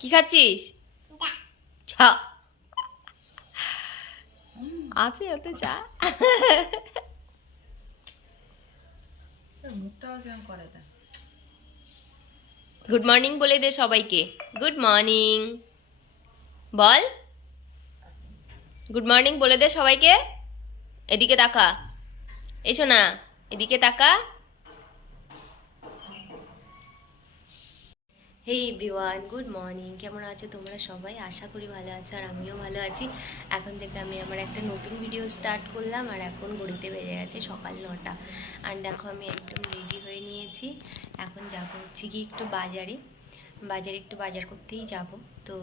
কি খাচ্ছিস? চা আছে ওতে চা। গুড মর্নিং বলে দে সবাইকে। Good morning. বল। গুড মর্নিং বলে দে সবাইকে। এদিকে তাকা। এসো না। এদিকে তাকা। হে এভরিওয়ান গুড মর্নিং কেমন আছো তোমরা সবাই? আশা করি ভালো আছো আর আমিও ভালো আছি। এখন থেকে আমি আমার একটা নতুন ভিডিও স্টার্ট করলাম আর এখন ঘড়িতে বেজে গেছে সকাল নটা। আর দেখো আমি একদম রেডি হয়ে নিয়েছি। এখন যাব হচ্ছে কি একটু বাজারে। বাজারে একটু বাজার করতেই যাব। তো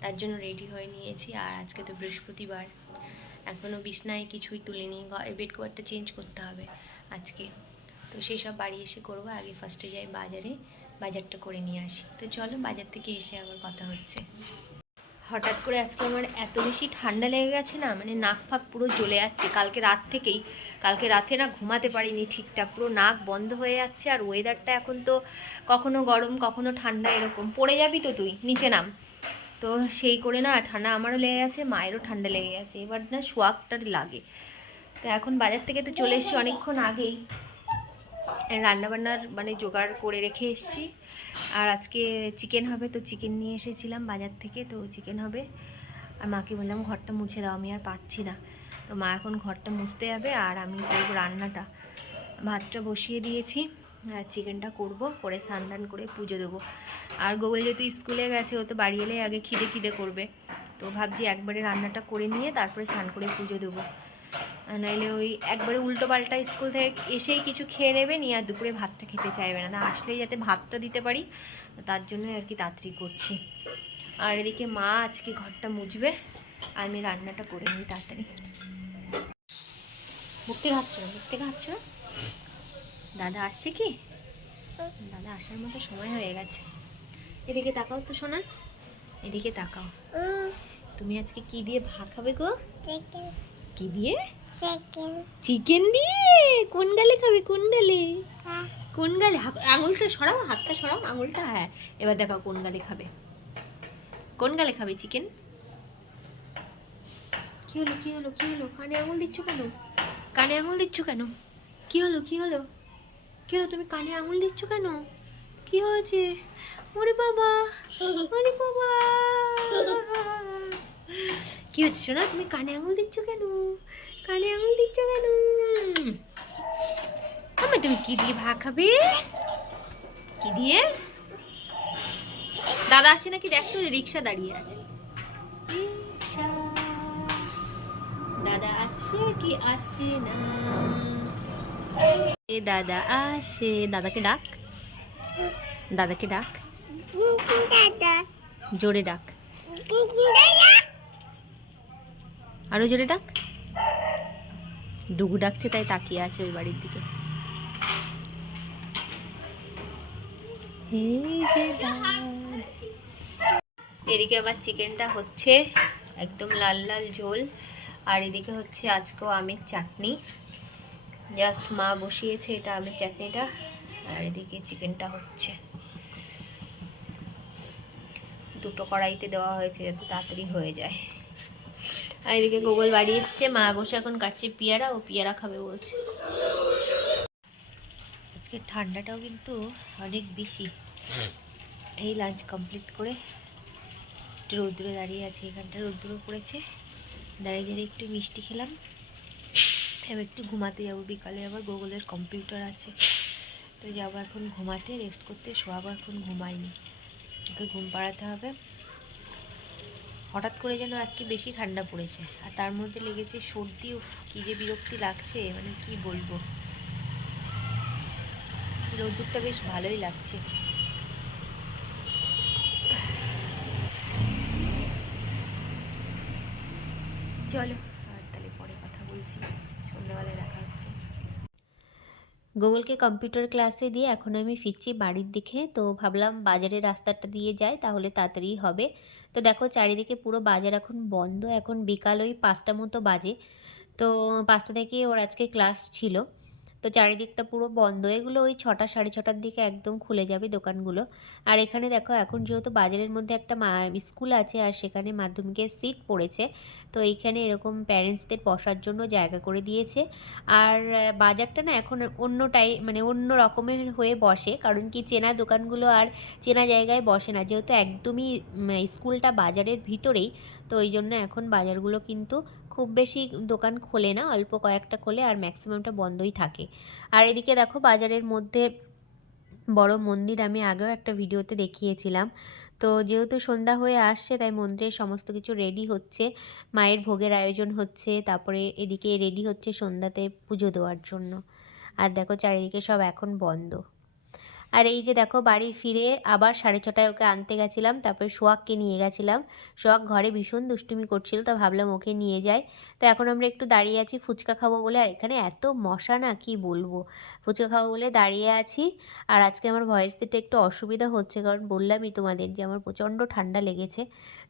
তার জন্য রেডি হয়ে নিয়েছি আর আজকে তো বৃহস্পতিবার। এখনও বিছনায় কিছুই তুলিনি বেড কভারটা চেঞ্জ করতে হবে আজকে। তো সেই সব বাড়ি এসে করব। আগে ফার্স্টে যাই বাজারে। বাজারটা করে নিয়ে আসি। তো চলো বাজার থেকে এসে আবার কথা হচ্ছে। হঠাৎ করে আজকে আমার এত বেশি ঠান্ডা লেগে গেছে না মানে নাক ফাক পুরো জ্বলে যাচ্ছে। কালকে রাত থেকেই, কালকে রাতে না ঘুমাতে পারিনি ঠিকঠাক, পুরো নাক বন্ধ হয়ে যাচ্ছে আর ওয়েদারটা এখন তো কখনো গরম, কখনো ঠান্ডা এরকম। পড়ে যাবি তো তুই, নিচে নাম। তো সেই করে না ঠান্ডা আমারও লেগে গেছে, মায়েরও ঠান্ডা লেগে গেছে। এবার না সোয়াকটার লাগে। তো এখন বাজার থেকে তো চলে এসেছি অনেকক্ষণ আগেই। রান্নাবান্নার মানে জোগাড় করে রেখে এসেছি। আর আজকে চিকেন হবে, তো চিকেন নিয়ে এসেছিলাম বাজার থেকে, তো চিকেন হবে। আর মাকে বললাম, ঘরটা মুছে দাও, আমি আর পাচ্ছি না। তো মা এখন ঘরটা মুছতে যাবে, আর আমি করব রান্নাটা। ভাতটা বসিয়ে দিয়েছি, আর চিকেনটা করব, করে স্নান করে পুজো দেবো। আর গোগল যেহেতু স্কুলে গেছে, ও তো বাড়ি এলে আগে খিদে খিদে করবে। তো ভাবছি একবারে রান্নাটা করে নিয়ে তারপরে স্নান করে পুজো দেবো। নাইলে ওই একবারে উল্টো পাল্টা স্কুল থেকে এসেই কিছু খেয়ে নেবে নিয়ে আর দুপুরে ভাতটা খেতে চাইবে না। আসলেই যাতে ভাতটা দিতে পারি তার জন্যই আর কি তাড়াতাড়ি করছি। আর এদিকে মা আজকে ঘরটা মুছবে আর আমি রান্নাটা করে নিই তাড়াতাড়ি। থেকে হাঁটছ না হাঁটছ না দাদা আসছে কি? দাদা আসার মতো সময় হয়ে গেছে। এদিকে তাকাও তো শোনা এদিকে তাকাও। তুমি আজকে কি দিয়ে ভাত খাবে গো? কি দিয়ে? চিকেন দিয়ে? কোন গালে খাবে? কোন গালে? কোন গালে? আঙুলটা সরাও হাতটা সরাও আঙুলটা হ্যাঁ। এবার দেখো কোন গালে খাবে। কোন গালে খাবে চিকেন কি হলো কি হলো কি হলো? কানে আঙুল দিচ্ছ কেন? কানে আঙুল দিচ্ছ কেন? কি হলো কি হলো? কি হলো তুমি কানে আঙুল দিচ্ছ কেন? কি হয়েছে? ওরে বাবা ওরে বাবা। কি হচ্ছে শোনা? তুমি কানে আঙুল দিচ্ছ কেন? কানে আঙুল দিচ্ছ কেন আমি তুমি কি দিয়ে ভাগ খাবে কি দিয়ে দাদা আসে নাকি দেখতো রিক্সা দাঁড়িয়ে আছে দাদা আসে কি আসে না এ দাদা আসে দাদাকে ডাক দাদাকে ডাক জোরে ডাক আরও জোরে ডাক ডুগু ডাকছে, তাই তাকিয়ে আছে ওই বাড়ির দিকে। এদিকে আবার চিকেনটা হচ্ছে একদম লাল লাল ঝোল, আর এদিকে হচ্ছে আজকেও আমের চাটনি। জাস্ট মা বসিয়েছে এটা আমের চাটনিটা, আর এদিকে চিকেনটা হচ্ছে। দুটো কড়াইতে দেওয়া হয়েছে যাতে তাড়াতাড়ি হয়ে যায়। আর এদিকে গোগল বাড়ি এসছে মা বসে এখন কাটছে পেয়ারা, ও পেয়ারা খাবে বলছে। আজকে ঠান্ডাটাও কিন্তু অনেক বেশি। এই লাঞ্চ কমপ্লিট করে একটু রৌদ্রে দাঁড়িয়ে আছে, এখানটা রৌদ্র পড়েছে। দাঁড়িয়ে দাঁড়িয়ে একটু মিষ্টি খেলাম। এবার একটু ঘুমাতে যাব, বিকালে আবার গুগলের কম্পিউটার আছে। তো যাব এখন ঘুমাতে রেস্ট করতে, শোয়াবো এখন, ঘুমাইনি। ওকে ঘুম পাড়াতে হবে। হঠাৎ করে যেন আজকে বেশি ঠান্ডা পড়েছে। আর তার মধ্যে লেগেছে সর্দি, উফ, কী যে বিরক্তি লাগছে মানে কি বলব? রোদ্দুরটা বেশ ভালোই লাগছে। চলো আর তাহলে পরে কথা বলছি সন্ধ্যাবেলায় দেখা হচ্ছে গুগলকে কম্পিউটার ক্লাসে দিয়ে এখন আমি ফিরছি বাড়ির দিকে। তো ভাবলাম বাজারের রাস্তাটা দিয়ে যাই, তাহলে তাড়াতাড়ি হবে। তো দেখো চারিদিকে পুরো বাজার এখন বন্ধ, এখন বিকাল ওই পাঁচটা মতো বাজে। তো পাঁচটা থেকে ওর আজকে ক্লাস ছিল। তো চারিদিকটা পুরো বন্ধ। এগুলো ওই ছটা, সাড়ে ছটার দিকে একদম খুলে যাবে দোকানগুলো। আর এখানে দেখো, এখন যেহেতু বাজারের মধ্যে একটা স্কুল আছে আর সেখানে মাধ্যমিকের সিট পড়েছে, তো এইখানে এরকম প্যারেন্টসদের বসার জন্য জায়গা করে দিয়েছে। আর বাজারটা না এখন অন্যটাই মানে অন্য রকমের হয়ে বসে, কারণ কি চেনা দোকানগুলো আর চেনা জায়গায় বসে না। যেহেতু একদমই স্কুলটা বাজারের ভিতরেই তো ওই জন্য এখন বাজারগুলো কিন্তু খুব বেশি দোকান খোলে না, অল্প কয়েকটা খোলে আর ম্যাক্সিমামটা বন্ধই থাকে। আর এদিকে দেখো বাজারের মধ্যে বড় মন্দির আমি আগেও একটা ভিডিওতে দেখিয়েছিলাম। তো যেহেতু সন্ধ্যা হয়ে আসছে তাই মন্দিরের সমস্ত কিছু রেডি হচ্ছে, মায়ের ভোগের আয়োজন হচ্ছে, তারপরে এদিকে রেডি হচ্ছে সন্ধ্যাতে পুজো দেওয়ার জন্য। আর দেখো চারিদিকে সব এখন বন্ধ। আর এই যে দেখো বাড়ি ফিরে আবার সাড়ে ছটায় ওকে আনতে গেছিলাম, তারপরে সোয়াককে নিয়ে গেছিলাম। সোয়াক ঘরে ভীষণ দুষ্টুমি করছিল, তো ভাবলাম ওকে নিয়ে যাই। তো এখন আমরা একটু দাঁড়িয়ে আছি ফুচকা খাব বলে, আর এখানে এত মশা না কি বলব? ফুচকা খাব বলে দাঁড়িয়ে আছি। আর আজকে আমার ভয়েস দিতে একটু অসুবিধা হচ্ছে, কারণ বললামই তোমাদের যে আমার প্রচণ্ড ঠান্ডা লেগেছে।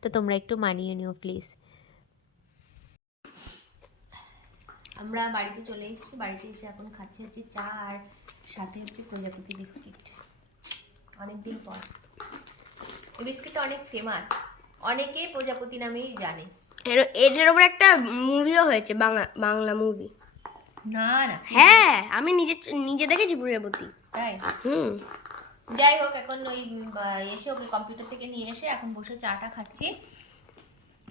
তো তোমরা একটু মানিয়ে নিও প্লিজ আমরা বাড়িতে চলে এসেছি। বাড়িতে এসে এখন খাচ্ছি হচ্ছে চা আর সাথে হচ্ছে প্রজাপতি বিস্কিট। অনেক দিন পর। এই বিস্কিটটা অনেক ফেমাস অনেকেই প্রজাপতি নামেই জানে। এর- এটার উপর একটা মুভিও হয়েছে বাংলা বাংলা মুভি না না। হ্যাঁ আমি নিজে নিজে দেখেছি প্রজাপতি। তাই? হুম। যাই হোক এখন ওই এসে ওকে কম্পিউটার থেকে নিয়ে এসে এখন বসে চাটা খাচ্ছি।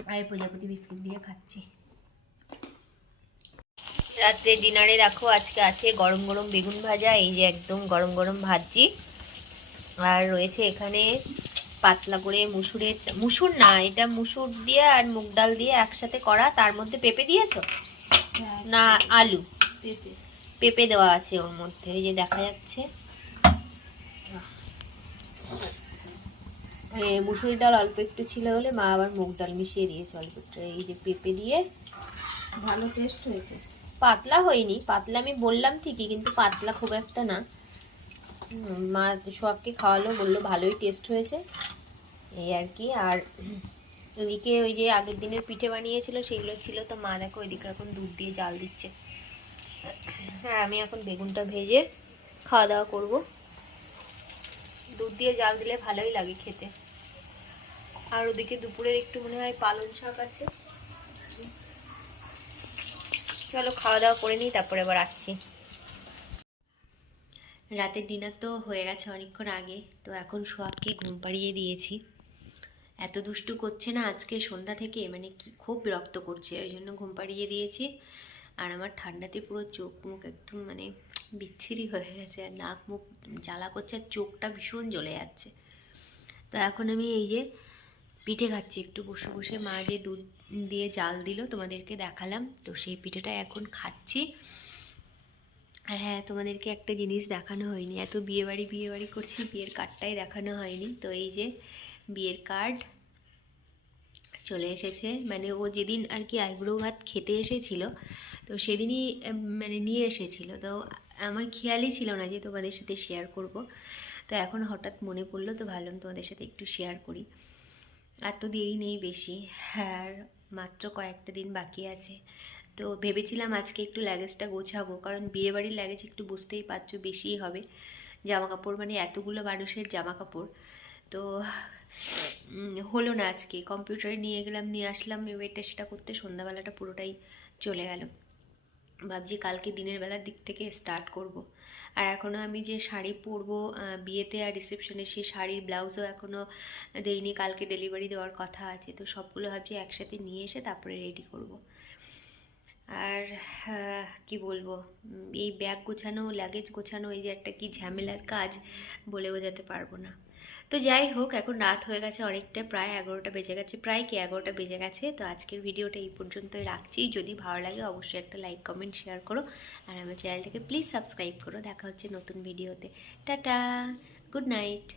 আর প্রজাপতি বিস্কিট দিয়ে খাচ্ছি। রাত্রে ডিনারে দেখো আজকে আছে গরম গরম বেগুন ভাজা এই যে একদম গরম গরম ভাজি আর রয়েছে এখানে পাতলা করে মুসুরের মুসুর না এটা মুসুর দিয়ে আর মুগ ডাল দিয়ে একসাথে করা তার মধ্যে পেঁপে দিয়েছ? না আলু? পেঁপে। পেঁপে দেওয়া আছে ওর মধ্যে এই যে দেখা যাচ্ছে। মুসুরি ডাল অল্প একটু ছিল বলে মা আবার মুগ ডাল মিশিয়ে দিয়েছে অল্প একটু এই যে পেঁপে দিয়ে। ভালো টেস্ট হয়েছে। পাতলা হয়নি, পাতলা আমি বললাম ঠিকই, কিন্তু পাতলা খুব একটা না। মা সবকে খাওয়ালো, বলল ভালোই টেস্ট হয়েছে। এই আর কি, আর ওইদিকে ওই যে আগের দিনের পিঠে বানিয়েছিল, সেগুলো ছিল, তো মা দেখো ওইদিকে এখন দুধ দিয়ে জাল দিচ্ছে। হ্যাঁ আমি এখন বেগুনটা ভেজে খাওয়া দাওয়া করব। দুধ দিয়ে জাল দিলে ভালোই লাগে খেতে। আর ওদিকে দুপুরের একটু মনে হয় পালং শাক আছে। চলো খাওয়া দাওয়া করে নিই, তারপরে আবার আসছি। রাতের ডিনার তো হয়ে গেছে অনেকক্ষণ আগে, তো এখন সোহাগকে ঘুম পাড়িয়ে দিয়েছি। এত দুষ্টু করছে না আজকে সন্ধ্যা থেকে মানে কি খুব বিরক্ত করছে, ওই জন্য ঘুম পাড়িয়ে দিয়েছি। আর আমার ঠান্ডাতে পুরো চোখ মুখ একদম মানে বিচ্ছিরি হয়ে গেছে, আর নাক মুখ জ্বালা করছে, আর চোখটা ভীষণ জ্বলে যাচ্ছে। তো এখন আমি এই যে পিঠে খাচ্ছি, একটু বসে বসে মা যে দুধ দিয়ে জাল দিল, তোমাদেরকে দেখালাম। তো সেই পিঠেটা এখন খাচ্ছি। আর হ্যাঁ তোমাদেরকে একটা জিনিস দেখানো হয়নি। এত বিয়েবাড়ি বিয়েবাড়ি করছি, বিয়ের কার্ডটাই দেখানো হয়নি। তো এই যে বিয়ের কার্ড চলে এসেছে। মানে ও যেদিন আর কি আইব্রো ভাত খেতে এসেছিল, তো সেদিনই মানে নিয়ে এসেছিল। তো আমার খেয়ালই ছিল না যে তোমাদের সাথে শেয়ার করব। তো এখন হঠাৎ মনে পড়ল, তো ভাবলাম তোমাদের সাথে একটু শেয়ার করি। আর তো দেরি নেই বেশি। আর মাত্র কয়েকটা দিন বাকি আছে। তো ভেবেছিলাম আজকে একটু লাগেজটা গোছাবো, কারণ বিয়েবাড়ির লাগেজ একটু বুঝতেই পারছ বেশিই হবে। জামা কাপড় মানে এতগুলো মানুষের জামা কাপড় তো হলো না আজকে। কম্পিউটারে নিয়ে গেলাম, নিয়ে আসলাম এটা সেটা করতে সন্ধ্যাবেলাটা পুরোটাই চলে গেল। ভাবছি কালকে দিনের বেলার দিক থেকে স্টার্ট করব। আর এখনও আমি যে শাড়ি পরবো বিয়েতে আর রিসেপশনে সেই শাড়ির ব্লাউজও এখনও দেইনি, কালকে ডেলিভারি দেওয়ার কথা আছে, তো সবগুলো ভাবছি একসাথে নিয়ে এসে তারপরে রেডি করব। আর কি বলব এই ব্যাগ গোছানো লাগেজ গোছানো, এই যে একটা কি ঝামেলার কাজ বলে বোঝাতে পারব না তো যাই হোক, এখন রাত হয়ে গেছে অনেকটা, প্রায় এগারোটা বেজে গেছে, প্রায় কি এগারোটা বেজে গেছে। তো আজকের ভিডিওটা এই পর্যন্তই রাখছি। যদি ভালো লাগে অবশ্যই একটা লাইক, কমেন্ট, শেয়ার করো। আর আমার চ্যানেলটাকে প্লিজ সাবস্ক্রাইব করো। দেখা হচ্ছে নতুন ভিডিওতে। টাটা! Good night!